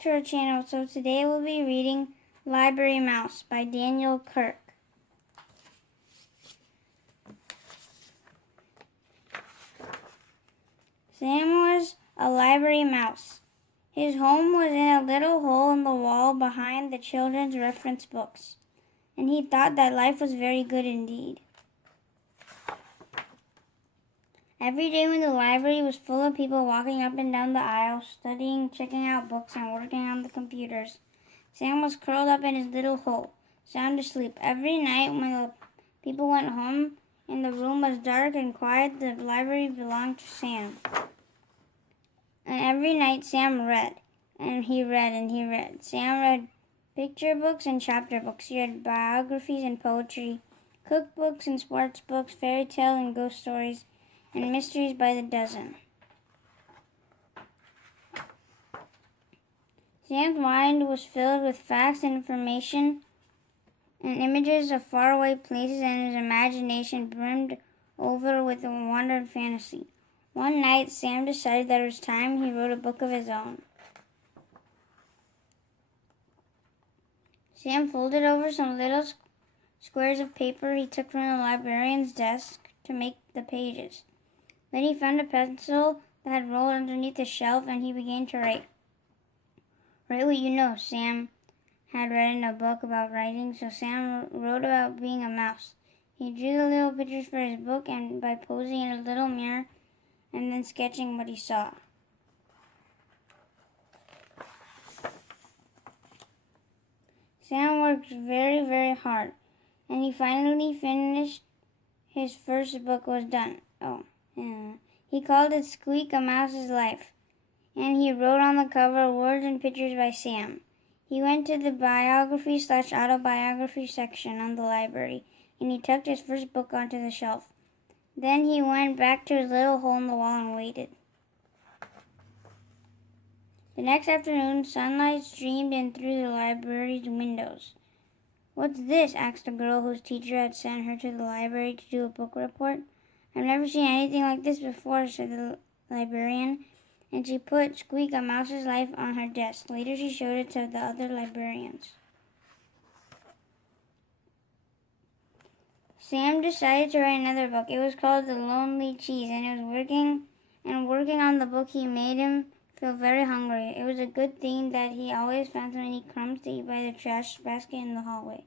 back to our channel. So today we'll be reading Library Mouse by Daniel Kirk. Sam was a library mouse. His home was in a little hole in the wall behind the children's reference books, and he thought that life was very good indeed. Every day when the library was full of people walking up and down the aisle, studying, checking out books, and working on the computers, Sam was curled up in his little hole, sound asleep. Every night when the people went home and the room was dark and quiet, the library belonged to Sam. And every night Sam read, and he read, and he read. Sam read picture books and chapter books. He read biographies and poetry, cookbooks and sports books, fairy tales and ghost stories, and mysteries by the dozen. Sam's mind was filled with facts and information and images of faraway places, and his imagination brimmed over with wonder and fantasy. One night, Sam decided that it was time he wrote a book of his own. Sam folded over some little squares of paper he took from the librarian's desk to make the pages. Then he found a pencil that had rolled underneath the shelf, and he began to write. Write what you know, Sam had read in a book about writing, so Sam wrote about being a mouse. He drew the little pictures for his book, and by posing in a little mirror and then sketching what he saw. Sam worked very, very hard, and he finally finished his first book was done. He called it Squeak, a Mouse's Life, and he wrote on the cover words and pictures by Sam. He went to the biography/autobiography section on the library, and he tucked his first book onto the shelf. Then he went back to his little hole in the wall and waited. The next afternoon, sunlight streamed in through the library's windows. What's this? Asked a girl whose teacher had sent her to the library to do a book report. I've never seen anything like this before, said the librarian, and she put Squeak, a Mouse's Life on her desk. Later she showed it to the other librarians. Sam decided to write another book. It was called The Lonely Cheese, and working on the book he made him feel very hungry. It was a good thing that he always found so many crumbs to eat by the trash basket in the hallway.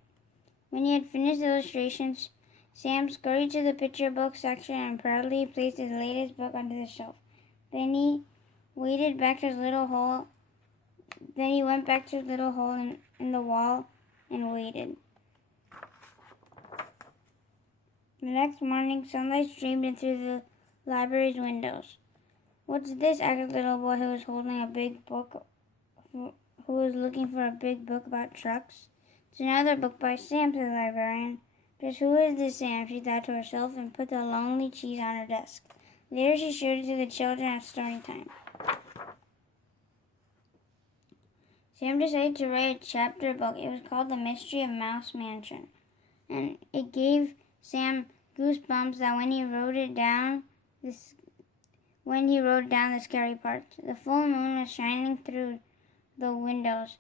When he had finished the illustrations, Sam scurried to the picture book section and proudly placed his latest book onto the shelf. Then he went back to his little hole in the wall and waited. The next morning, sunlight streamed in through the library's windows. What's this? Asked a little boy who was holding a big book, who was looking for a big book about trucks. It's another book by Sam, said the librarian. Just who is this Sam? She thought to herself, and put The Lonely Cheese on her desk. Later she showed it to the children at story time. Sam decided to write a chapter book. It was called The Mystery of Mouse Mansion, and it gave Sam goosebumps that when he wrote down the scary parts. The full moon was shining through the windows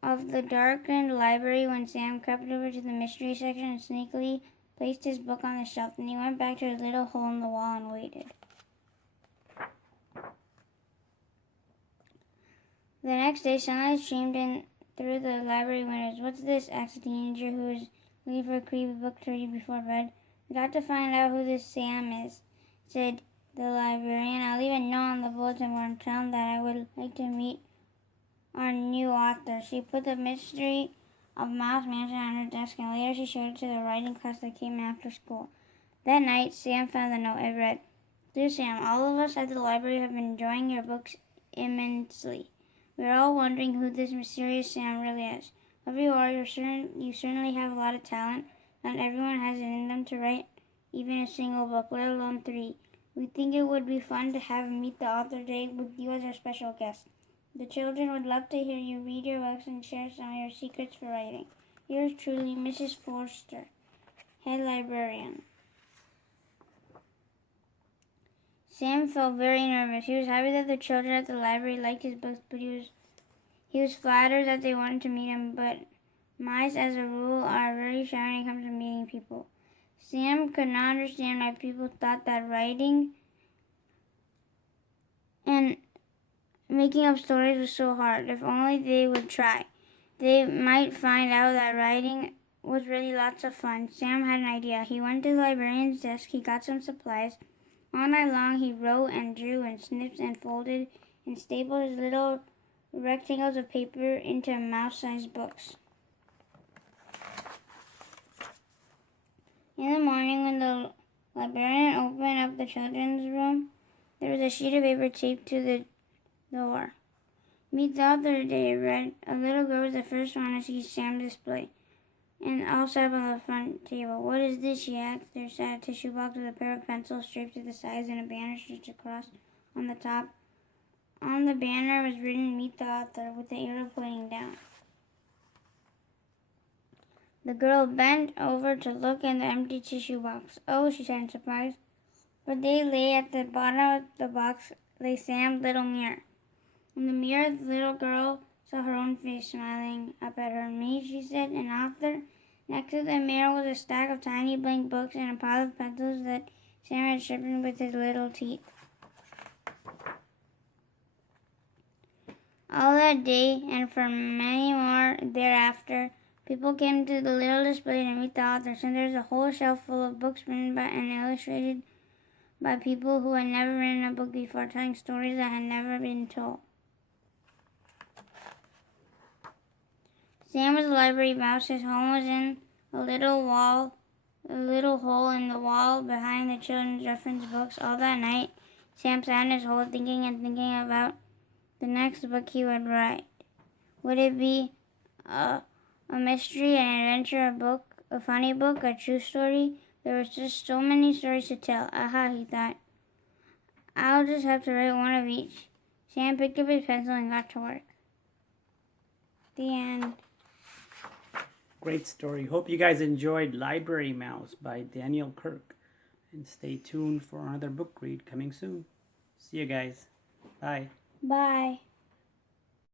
of the darkened library when Sam crept over to the mystery section and sneakily placed his book on the shelf. Then he went back to his little hole in the wall and waited. The next day, sunlight streamed in through the library windows. What's this? Asked a teenager who was looking for a creepy book to read before bed. We got to find out who this Sam is, said the librarian. I'll leave a note on the bulletin board and tell him that I would like to meet our new author. She put The Mystery of Mouse Mansion on her desk, and later she showed it to the writing class that came after school. That night, Sam found the note. It read, Dear Sam, all of us at the library have been enjoying your books immensely. We're all wondering who this mysterious Sam really is. Whoever you are, you certainly have a lot of talent. Not everyone has it in them to write even a single book, let alone 3. We think it would be fun to have meet the author today with you as our special guest. The children would love to hear you read your books and share some of your secrets for writing. Yours truly, Mrs. Forster, Head Librarian. Sam felt very nervous. He was happy that the children at the library liked his books, but he was He was flattered that they wanted to meet him, but mice, as a rule, are very shy when it comes to meeting people. Sam could not understand why people thought that writing and making up stories was so hard. If only they would try, they might find out that writing was really lots of fun. Sam had an idea. He went to the librarian's desk, he got some supplies. All night long he wrote and drew and snipped and folded and stapled his little rectangles of paper into mouse-sized books. In the morning, when the librarian opened up the children's room, there was a sheet of paper taped to the door. "Meet the author," they read. A little girl was the first one to see Sam's display, and all sat up on the front table. "What is this?" she asked. There sat a tissue box with a pair of pencils draped to the sides and a banner stretched across on the top. On the banner was written, "Meet the author," with the arrow pointing down. The girl bent over to look in the empty tissue box. "Oh," she said in surprise. But they lay at the bottom of the box lay Sam's little mirror. In the mirror, the little girl saw her own face smiling up at her. "Me," she said, "an author?" Next to the mirror was a stack of tiny blank books and a pile of pencils that Sam had sharpened with his little teeth. All that day, and for many more thereafter, people came to the little display to meet the author, and there was a whole shelf full of books written by and illustrated by people who had never written a book before, telling stories that had never been told. Sam was a library mouse. His home was in a little hole in the wall behind the children's reference books. All that night, Sam sat in his hole thinking and thinking about the next book he would write. Would it be a mystery, an adventure, a book, a funny book, a true story? There was just so many stories to tell. Aha, he thought. I'll just have to write one of each. Sam picked up his pencil and got to work. The end. Great story. Hope you guys enjoyed Library Mouse by Daniel Kirk. And stay tuned for another book read coming soon. See you guys. Bye. Bye.